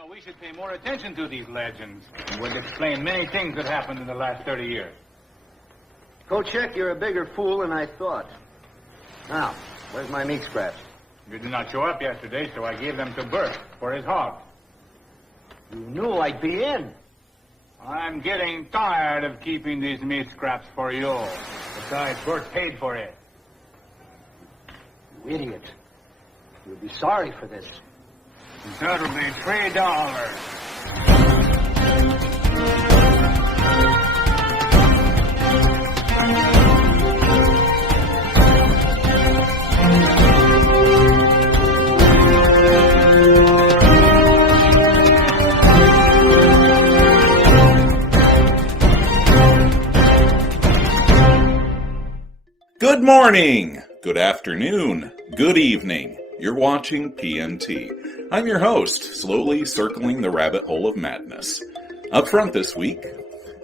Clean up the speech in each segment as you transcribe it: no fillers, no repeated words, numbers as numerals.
know, we should pay more attention to these legends. It would explain many things that happened in the last 30 years. Kochek, you're a bigger fool than I thought. Now, where's my meat scraps? You did not show up yesterday, so I gave them to Bert for his hog. You knew I'd be in. I'm getting tired of keeping these meat scraps for you. Besides, Bert paid for it. You idiot. You'll be sorry for this. That'll be $3. Good morning, good afternoon, good evening. You're watching PNT. I'm your host, slowly circling the rabbit hole of madness. Up front this week,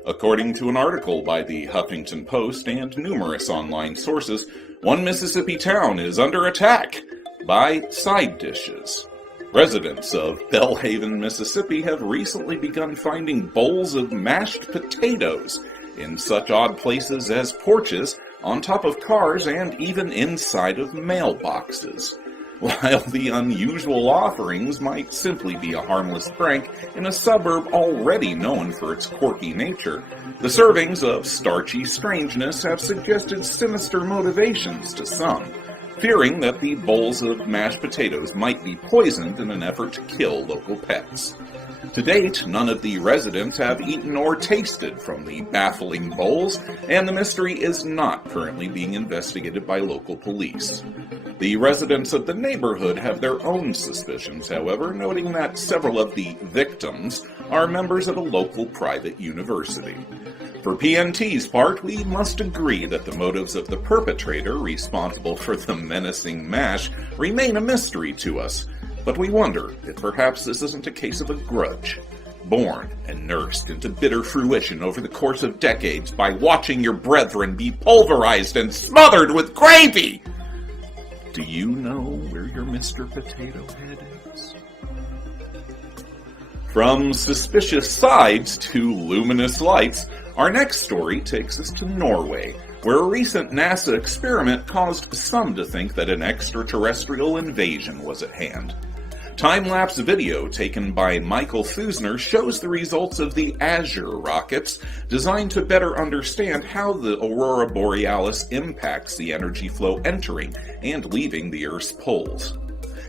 according to an article by the Huffington Post and numerous online sources, one Mississippi town is under attack by side dishes. Residents of Belhaven, Mississippi have recently begun finding bowls of mashed potatoes in such odd places as porches, on top of cars, and even inside of mailboxes. While the unusual offerings might simply be a harmless prank in a suburb already known for its quirky nature, the servings of starchy strangeness have suggested sinister motivations to some, fearing that the bowls of mashed potatoes might be poisoned in an effort to kill local pets. To date, none of the residents have eaten or tasted from the baffling bowls, and the mystery is not currently being investigated by local police. The residents of the neighborhood have their own suspicions, however, noting that several of the victims are members of a local private university. For PNT's part, we must agree that the motives of the perpetrator responsible for the menacing mash remain a mystery to us. But we wonder if perhaps this isn't a case of a grudge, born and nursed into bitter fruition over the course of decades by watching your brethren be pulverized and smothered with gravy. Do you know where your Mr. Potato Head is? From suspicious sides to luminous lights, our next story takes us to Norway, where a recent NASA experiment caused some to think that an extraterrestrial invasion was at hand. Time-lapse video taken by Michael Fusner shows the results of the Azure rockets, designed to better understand how the aurora borealis impacts the energy flow entering and leaving the Earth's poles.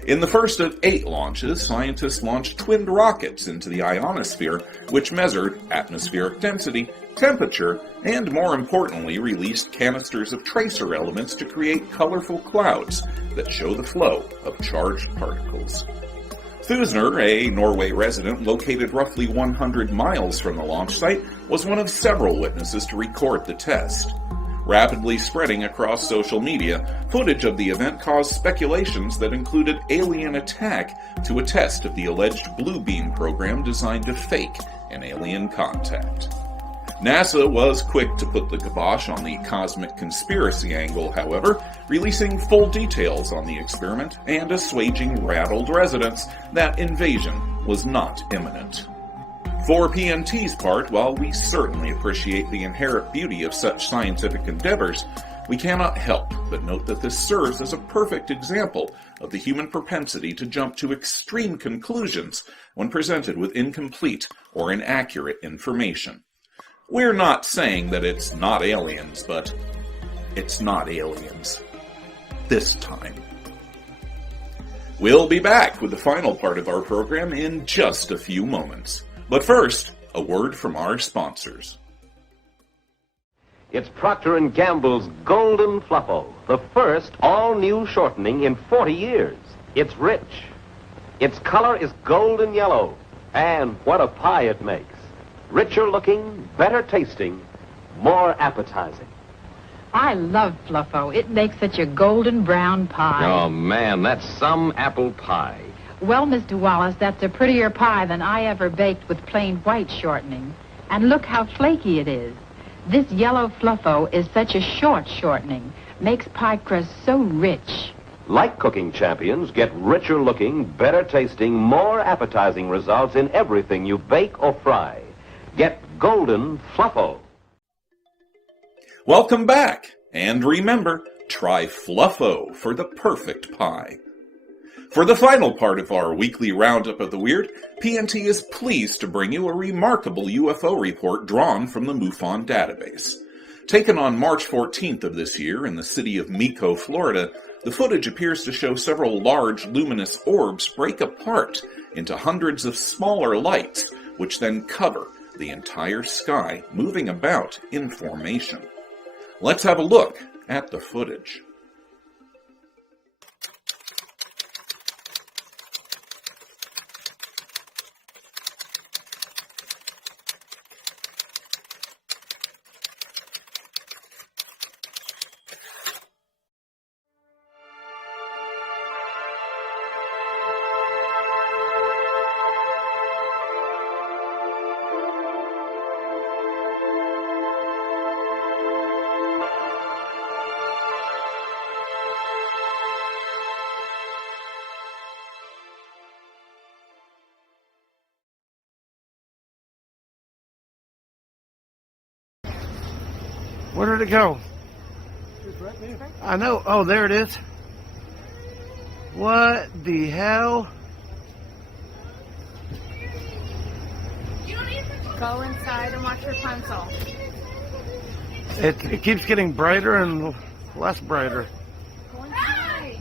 In the first of 8 launches, scientists launched twinned rockets into the ionosphere, which measured atmospheric density, temperature, and more importantly, released canisters of tracer elements to create colorful clouds that show the flow of charged particles. Fusner, a Norway resident located roughly 100 miles from the launch site, was one of several witnesses to record the test. Rapidly spreading across social media, footage of the event caused speculations that included alien attack to a test of the alleged Blue Beam program designed to fake an alien contact. NASA was quick to put the kibosh on the cosmic conspiracy angle, however, releasing full details on the experiment and assuaging rattled residents that invasion was not imminent. For PNT's part, while we certainly appreciate the inherent beauty of such scientific endeavors, we cannot help but note that this serves as a perfect example of the human propensity to jump to extreme conclusions when presented with incomplete or inaccurate information. We're not saying that it's not aliens, but it's not aliens. This time. We'll be back with the final part of our program in just a few moments. But first, a word from our sponsors. It's Procter & Gamble's Golden Fluffo, the first all-new shortening in 40 years. It's rich. Its color is golden yellow, and what a pie it makes. Richer looking, better tasting, more appetizing. I love Fluffo. It makes such a golden brown pie. Oh, man, that's some apple pie. Well, Mr. Wallace, that's a prettier pie than I ever baked with plain white shortening. And look how flaky it is. This yellow Fluffo is such a short shortening. Makes pie crust so rich. Like cooking champions, get richer looking, better tasting, more appetizing results in everything you bake or fry. Get Golden Fluffo. Welcome back, and remember, try Fluffo for the perfect pie. For the final part of our weekly roundup of the weird, PNT is pleased to bring you a remarkable UFO report drawn from the MUFON database. Taken on March 14th of this year in the city of Mico, Florida, the footage appears to show several large luminous orbs break apart into hundreds of smaller lights, which then cover the entire sky, moving about in formation. Let's have a look at the footage. Where did it go? I know. Oh, there it is. What the hell? Go inside and watch your pencil. It keeps getting brighter and less brighter. Go inside.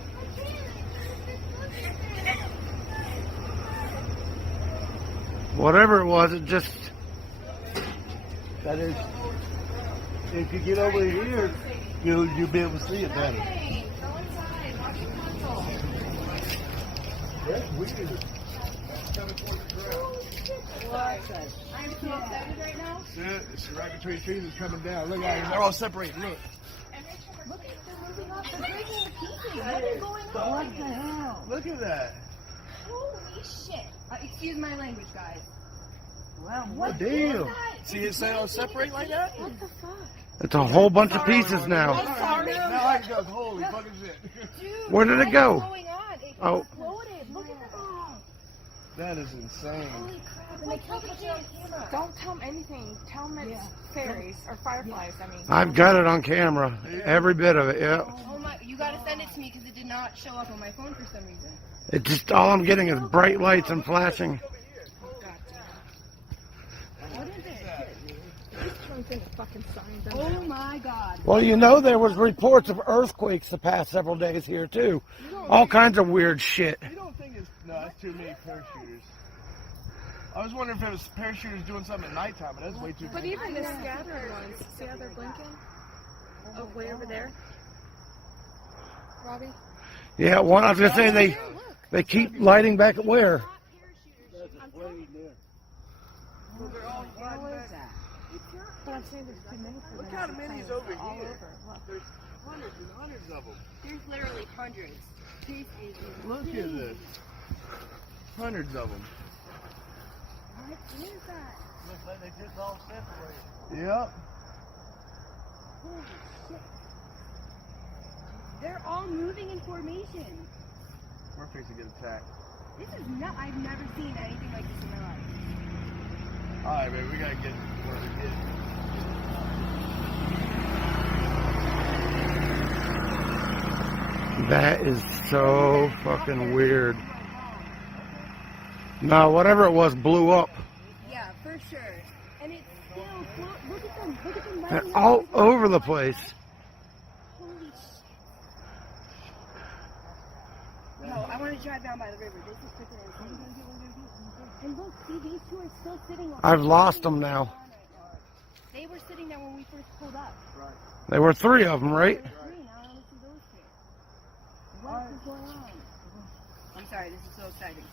Whatever it was, it just... That is, if you get over here, you'll be able to see it better. Hey, go inside. Watch your pencil. That's weird. I'm so excited right now. Yeah, it's right between trees. It's coming down. Look at it. They're all separated. Look. Look at them moving up. They're breaking the pieces. What is going on? What the hell? Look at that. Holy shit. Excuse my language, guys. Well, what deal? See it say all separate like that? What the fuck? It's a whole bunch of pieces now. Now I can go, holy fucking shit. Dude, Where did it go? what is going on? It Oh. exploded. Look at that. That is insane. Holy crap. And they killed it on camera. Don't tell them anything. Tell them it's fairies or fireflies, I mean. I've got it on camera. Every bit of it, yeah. Oh my, you gotta send it to me because it did not show up on my phone for some reason. It just, all I'm getting is bright lights and flashing. Oh, God damn. What is it? This turns into fucking signs. Oh my God. Well, you know, there was reports of earthquakes the past several days here, too. All kinds of weird shit. You don't think it's, no, that's too many parachuters. I was wondering if it was parachuters doing something at nighttime, but that's way too But many. even the scattered ones, see how they're blinking? Oh, way over there? Robbie? Yeah, one, I was going to say, they keep lighting back at where? But I'm saying there's too many for Look them. how many is over All here. over. Look. There's hundreds and hundreds of them. There's literally hundreds. Look at this. Hundreds of them. What is that? Looks like they just all separated. Yep. Holy shit. They're all moving in formation. We're fixing to get attacked. This is nuts. I've never seen anything like this in my life. Alright, baby, we gotta get where we get. That is so fucking weird. No, whatever it was blew up. Yeah, for sure. And it's still look at them. Look at them They're lighting all up. over the place. Holy shit. No, I want to drive down by the river. This is quicker than and look, see, these two are still sitting on I've lost them now. They were sitting there when we first pulled up. There were 3 of them, right? There's 3, now I only see those 2. What is going on? I'm sorry, this is so exciting.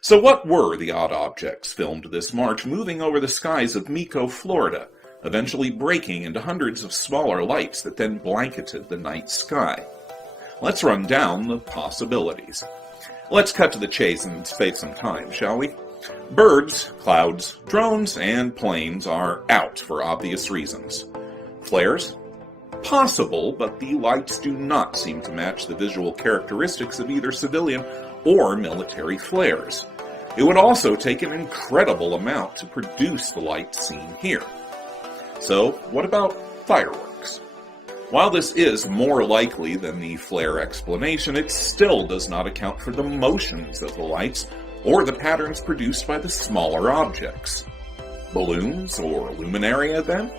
So what were the odd objects filmed this March moving over the skies of Mico, Florida, eventually breaking into hundreds of smaller lights that then blanketed the night sky? Let's run down the possibilities. Let's cut to the chase and save some time, shall we? Birds, clouds, drones, and planes are out for obvious reasons. Flares? Possible, but the lights do not seem to match the visual characteristics of either civilian or military flares. It would also take an incredible amount to produce the lights seen here. So, what about fireworks? While this is more likely than the flare explanation, it still does not account for the motions of the lights or the patterns produced by the smaller objects. Balloons or luminaria, then?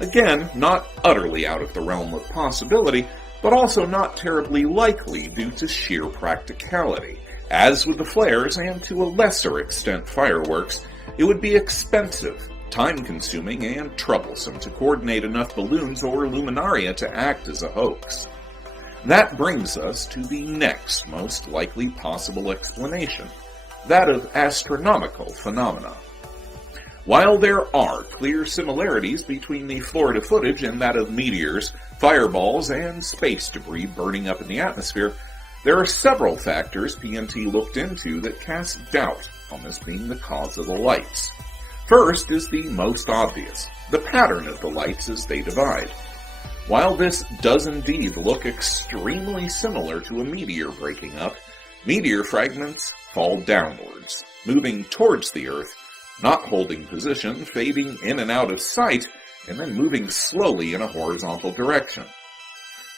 Again, not utterly out of the realm of possibility, but also not terribly likely due to sheer practicality. As with the flares, and to a lesser extent fireworks, it would be expensive, time-consuming, and troublesome to coordinate enough balloons or luminaria to act as a hoax. That brings us to the next most likely possible explanation, that of astronomical phenomena. While there are clear similarities between the Florida footage and that of meteors, fireballs, and space debris burning up in the atmosphere, there are several factors PNT looked into that cast doubt on this being the cause of the lights. First is the most obvious, the pattern of the lights as they divide. While this does indeed look extremely similar to a meteor breaking up, meteor fragments fall downwards, moving towards the Earth, not holding position, fading in and out of sight, and then moving slowly in a horizontal direction.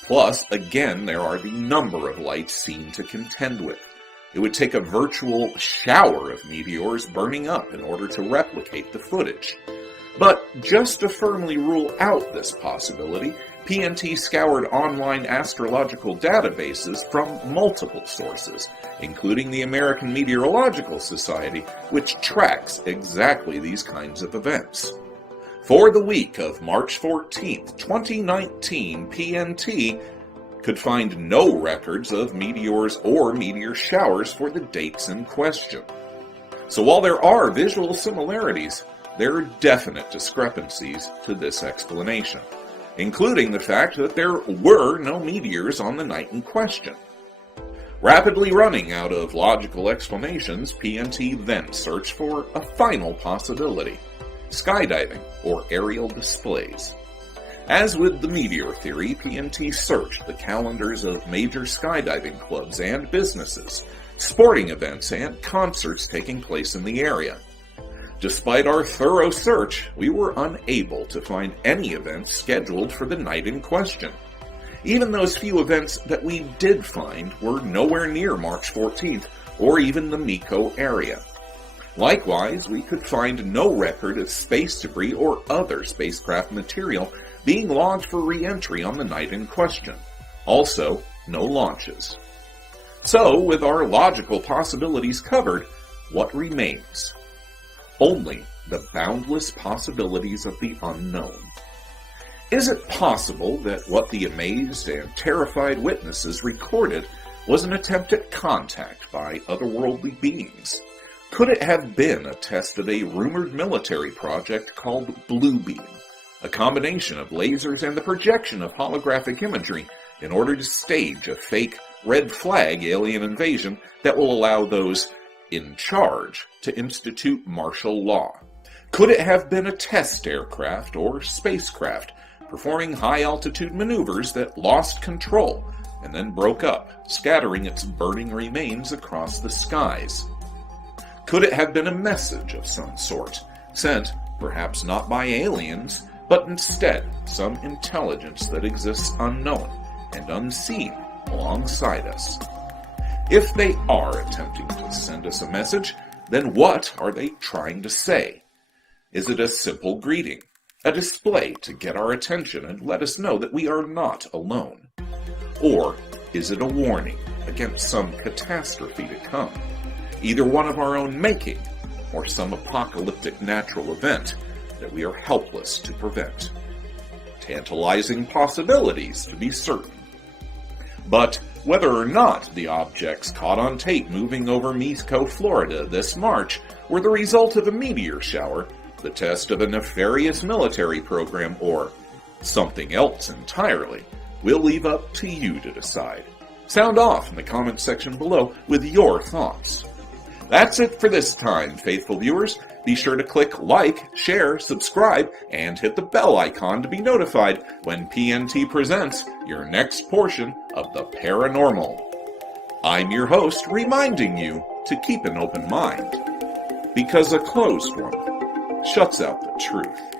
Plus, again, there are the number of lights seen to contend with. It would take a virtual shower of meteors burning up in order to replicate the footage. But just to firmly rule out this possibility, PNT scoured online astrological databases from multiple sources, including the American Meteorological Society, which tracks exactly these kinds of events. For the week of March 14th, 2019, PNT could find no records of meteors or meteor showers for the dates in question. So while there are visual similarities, there are definite discrepancies to this explanation, including the fact that there were no meteors on the night in question. Rapidly running out of logical explanations, PNT then searched for a final possibility: skydiving or aerial displays. As with the meteor theory, PNT searched the calendars of major skydiving clubs and businesses, sporting events, and concerts taking place in the area. Despite our thorough search, we were unable to find any events scheduled for the night in question. Even those few events that we did find were nowhere near March 14th or even the Mico area. Likewise, we could find no record of space debris or other spacecraft material being logged for re-entry on the night in question. Also, no launches. So, with our logical possibilities covered, what remains? Only the boundless possibilities of the unknown. Is it possible that what the amazed and terrified witnesses recorded was an attempt at contact by otherworldly beings? Could it have been a test of a rumored military project called Blue Beam, a combination of lasers and the projection of holographic imagery in order to stage a fake red flag alien invasion that will allow those in charge to institute martial law? Could it have been a test aircraft or spacecraft performing high-altitude maneuvers that lost control and then broke up, scattering its burning remains across the skies? Could it have been a message of some sort, sent perhaps not by aliens, but instead some intelligence that exists unknown and unseen alongside us? If they are attempting to send us a message, then what are they trying to say? Is it a simple greeting, a display to get our attention and let us know that we are not alone? Or is it a warning against some catastrophe to come, either one of our own making or some apocalyptic natural event that we are helpless to prevent? Tantalizing possibilities, to be certain. But Whether or not the objects caught on tape moving over Misco, Florida this March were the result of a meteor shower, the test of a nefarious military program, or something else entirely, we'll leave up to you to decide. Sound off in the comments section below with your thoughts. That's it for this time, faithful viewers. Be sure to click like, share, subscribe, and hit the bell icon to be notified when PNT presents your next portion of the paranormal. I'm your host, reminding you to keep an open mind, because a closed one shuts out the truth.